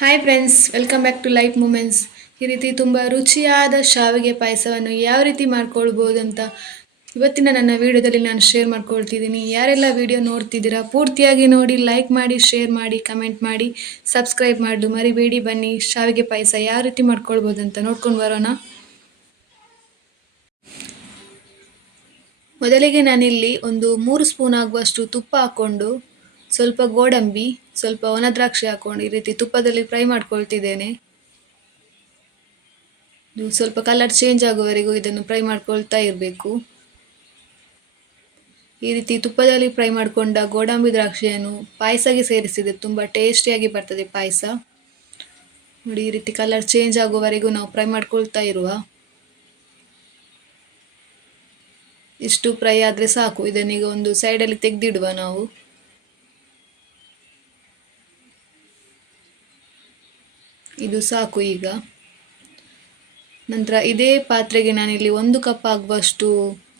Hi friends, welcome back to life moments. ಈ ರೀತಿ ತುಂಬ ರುಚಿಯಾದ ಶಾವಿಗೆ ಪಾಯಸವನ್ನು ಯಾವ ರೀತಿ ಮಾಡ್ಕೊಳ್ಬೋದು ಅಂತ ಇವತ್ತಿನ ನನ್ನ ವಿಡಿಯೋದಲ್ಲಿ ನಾನು ಶೇರ್ ಮಾಡ್ಕೊಳ್ತಿದ್ದೀನಿ. ಯಾರೆಲ್ಲ ವಿಡಿಯೋ ನೋಡ್ತಿದ್ದೀರಾ ಪೂರ್ತಿಯಾಗಿ ನೋಡಿ, ಲೈಕ್ ಮಾಡಿ, ಶೇರ್ ಮಾಡಿ, ಕಮೆಂಟ್ ಮಾಡಿ, ಸಬ್ಸ್ಕ್ರೈಬ್ ಮಾಡಲು ಮರಿಬೇಡಿ. ಬನ್ನಿ ಶಾವಿಗೆ ಪಾಯಸ ಯಾವ ರೀತಿ ಮಾಡ್ಕೊಳ್ಬೋದು ಅಂತ ನೋಡ್ಕೊಂಡು ಬರೋಣ. ಮೊದಲಿಗೆ ನಾನಿಲ್ಲಿ ಒಂದು 3 ಸ್ಪೂನ್ ಆಗುವಷ್ಟು ತುಪ್ಪ ಹಾಕ್ಕೊಂಡು, ಸ್ವಲ್ಪ ಗೋಡಂಬಿ, ಸ್ವಲ್ಪ ಒಣ ದ್ರಾಕ್ಷಿ ಹಾಕ್ಕೊಂಡು ಈ ರೀತಿ ತುಪ್ಪದಲ್ಲಿ ಫ್ರೈ ಮಾಡ್ಕೊಳ್ತಿದ್ದೇನೆ. ಇದು ಸ್ವಲ್ಪ ಕಲರ್ ಚೇಂಜ್ ಆಗುವವರೆಗೂ ಇದನ್ನು ಫ್ರೈ ಮಾಡ್ಕೊಳ್ತಾ ಇರಬೇಕು. ಈ ರೀತಿ ತುಪ್ಪದಲ್ಲಿ ಫ್ರೈ ಮಾಡಿಕೊಂಡ ಗೋಡಂಬಿ ದ್ರಾಕ್ಷಿಯನ್ನು ಪಾಯಸಕ್ಕೆ ಸೇರಿಸಿದೆ ತುಂಬ ಟೇಸ್ಟಿಯಾಗಿ ಬರ್ತದೆ ಪಾಯಸ. ನೋಡಿ, ಈ ರೀತಿ ಕಲರ್ ಚೇಂಜ್ ಆಗುವವರೆಗೂ ನಾವು ಫ್ರೈ ಮಾಡ್ಕೊಳ್ತಾ ಇರುವ. ಇಷ್ಟು ಫ್ರೈ ಆದರೆ ಸಾಕು. ಇದನ್ನೀಗ ಒಂದು ಸೈಡಲ್ಲಿ ತೆಗೆದಿಡುವ ನಾವು. ಇದು ಸಾಕು ಈಗ. ನಂತರ ಇದೇ ಪಾತ್ರೆಗೆ ನಾನಿಲ್ಲಿ 1 ಕಪ್ ಆಗುವಷ್ಟು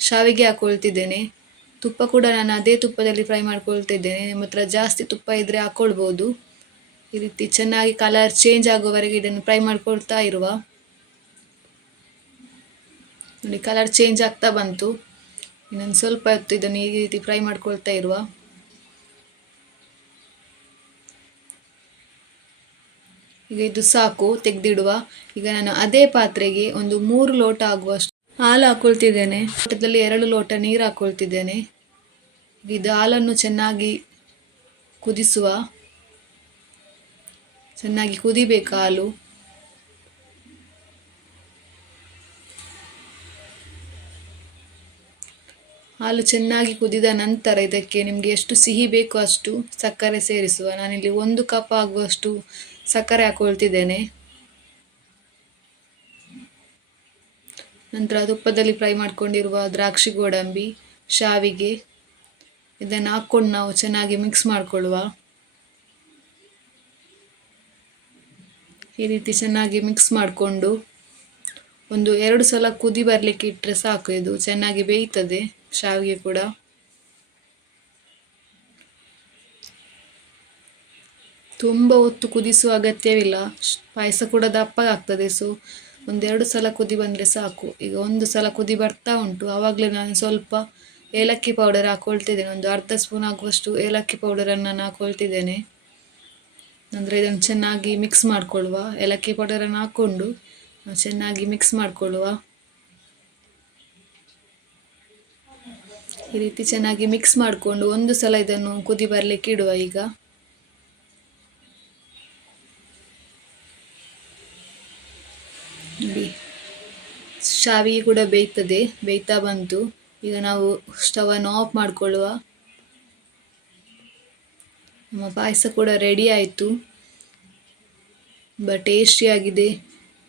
ಶಾವಿಗೆ ಹಾಕೊಳ್ತಿದ್ದೇನೆ. ತುಪ್ಪ ಕೂಡ ನಾನು ಅದೇ ತುಪ್ಪದಲ್ಲಿ ಫ್ರೈ ಮಾಡ್ಕೊಳ್ತಿದ್ದೇನೆ. ನಿಮ್ಮ ಹತ್ರ ಜಾಸ್ತಿ ತುಪ್ಪ ಇದ್ದರೆ ಹಾಕ್ಕೊಳ್ಬೋದು. ಈ ರೀತಿ ಚೆನ್ನಾಗಿ ಕಲರ್ ಚೇಂಜ್ ಆಗುವವರೆಗೆ ಇದನ್ನು ಫ್ರೈ ಮಾಡ್ಕೊಳ್ತಾ ಇರುವ. ನೋಡಿ, ಕಲರ್ ಚೇಂಜ್ ಆಗ್ತಾ ಬಂತು. ಇನ್ನೊಂದು ಸ್ವಲ್ಪ ಹೊತ್ತು ಇದನ್ನು ಈ ರೀತಿ ಫ್ರೈ ಮಾಡ್ಕೊಳ್ತಾ ಇರುವ. ಈಗ ಇದು ಸಾಕು, ತೆಗೆದಿಡುವ. ಈಗ ನಾನು ಅದೇ ಪಾತ್ರೆಗೆ ಒಂದು 3 ಲೋಟ ಆಗುವಷ್ಟು ಹಾಲು ಹಾಕೊಳ್ತಿದ್ದೇನೆ. ಲೋಟದಲ್ಲಿ 2 ಲೋಟ ನೀರು ಹಾಕೊಳ್ತಿದ್ದೇನೆ. ಇದು ಹಾಲನ್ನು ಚೆನ್ನಾಗಿ ಕುದಿಸುವ. ಚೆನ್ನಾಗಿ ಕುದಿಬೇಕು ಹಾಲು. ಹಾಲು ಚೆನ್ನಾಗಿ ಕುದಿದ ನಂತರ ಇದಕ್ಕೆ ನಿಮಗೆ ಎಷ್ಟು ಸಿಹಿ ಬೇಕು ಅಷ್ಟು ಸಕ್ಕರೆ ಸೇರಿಸುವ. ನಾನಿಲ್ಲಿ 1 ಕಪ್ ಆಗುವಷ್ಟು ಸಕ್ಕರೆ ಹಾಕೊಳ್ತಿದ್ದೇನೆ. ನಂತರ ತುಪ್ಪದಲ್ಲಿ ಫ್ರೈ ಮಾಡ್ಕೊಂಡಿರುವ ದ್ರಾಕ್ಷಿ, ಗೋಡಂಬಿ, ಶಾವಿಗೆ ಇದನ್ನು ಹಾಕ್ಕೊಂಡು ನಾವು ಚೆನ್ನಾಗಿ ಮಿಕ್ಸ್ ಮಾಡಿಕೊಳ್ಳುವ. ಈ ರೀತಿ ಚೆನ್ನಾಗಿ ಮಿಕ್ಸ್ ಮಾಡಿಕೊಂಡು ಒಂದು 2 ಸಲ ಕುದಿ ಬರಲಿಕ್ಕೆ ಇಟ್ಟರೆ ಸಾಕು. ಇದು ಚೆನ್ನಾಗಿ ಬೇಯ್ತದೆ ಶಾವಿಗೆ ಕೂಡ. ತುಂಬ ಹೊತ್ತು ಕುದಿಸುವ ಅಗತ್ಯವಿಲ್ಲ. ಪಾಯಸ ಕೂಡ ದಪ್ಪಗಾಗ್ತದೆ. ಸೊ 1-2 ಸಲ ಕುದಿ ಬಂದರೆ ಸಾಕು. ಈಗ 1 ಸಲ ಕುದಿ ಬರ್ತಾ ಉಂಟು. ಆವಾಗಲೇ ನಾನು ಸ್ವಲ್ಪ ಏಲಕ್ಕಿ ಪೌಡರ್ ಹಾಕ್ಕೊಳ್ತಿದ್ದೇನೆ. ಒಂದು ಅರ್ಧ ಸ್ಪೂನ್ ಆಗುವಷ್ಟು ಏಲಕ್ಕಿ ಪೌಡರನ್ನು ನಾನು ಹಾಕ್ಕೊಳ್ತಿದ್ದೇನೆ. ಅಂದರೆ ಇದನ್ನು ಚೆನ್ನಾಗಿ ಮಿಕ್ಸ್ ಮಾಡಿಕೊಳ್ಳುವ. ಏಲಕ್ಕಿ ಪೌಡರನ್ನು ಹಾಕ್ಕೊಂಡು ಚೆನ್ನಾಗಿ ಮಿಕ್ಸ್ ಮಾಡಿಕೊಳ್ಳುವ. ಈ ರೀತಿ ಚೆನ್ನಾಗಿ ಮಿಕ್ಸ್ ಮಾಡಿಕೊಂಡು 1 ಸಲ ಇದನ್ನು ಕುದಿ ಬರಲಿಕ್ಕೆ ಇಡುವ. ಈಗ ನೋಡಿ, ಶಾವಿಗೆ ಕೂಡ ಬೇಯ್ತಾ ಬಂತು. ಈಗ ನಾವು ಸ್ಟವನ್ನು ಆಫ್ ಮಾಡಿಕೊಳ್ಳುವ. ನಮ್ಮ ಪಾಯಸ ಕೂಡ ರೆಡಿ ಆಯಿತು. ತುಂಬ ಟೇಸ್ಟಿಯಾಗಿದೆ.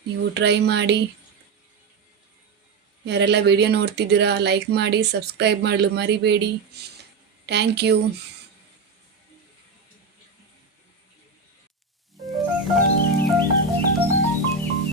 ನೀವು ಟ್ರೈ ಮಾಡಿ. ಯಾರೆಲ್ಲ ವಿಡಿಯೋ ನೋಡ್ತಿದ್ದೀರಾ ಲೈಕ್ ಮಾಡಿ, ಸಬ್ಸ್ಕ್ರೈಬ್ ಮಾಡಲು ಮರಿಬೇಡಿ. Thank you.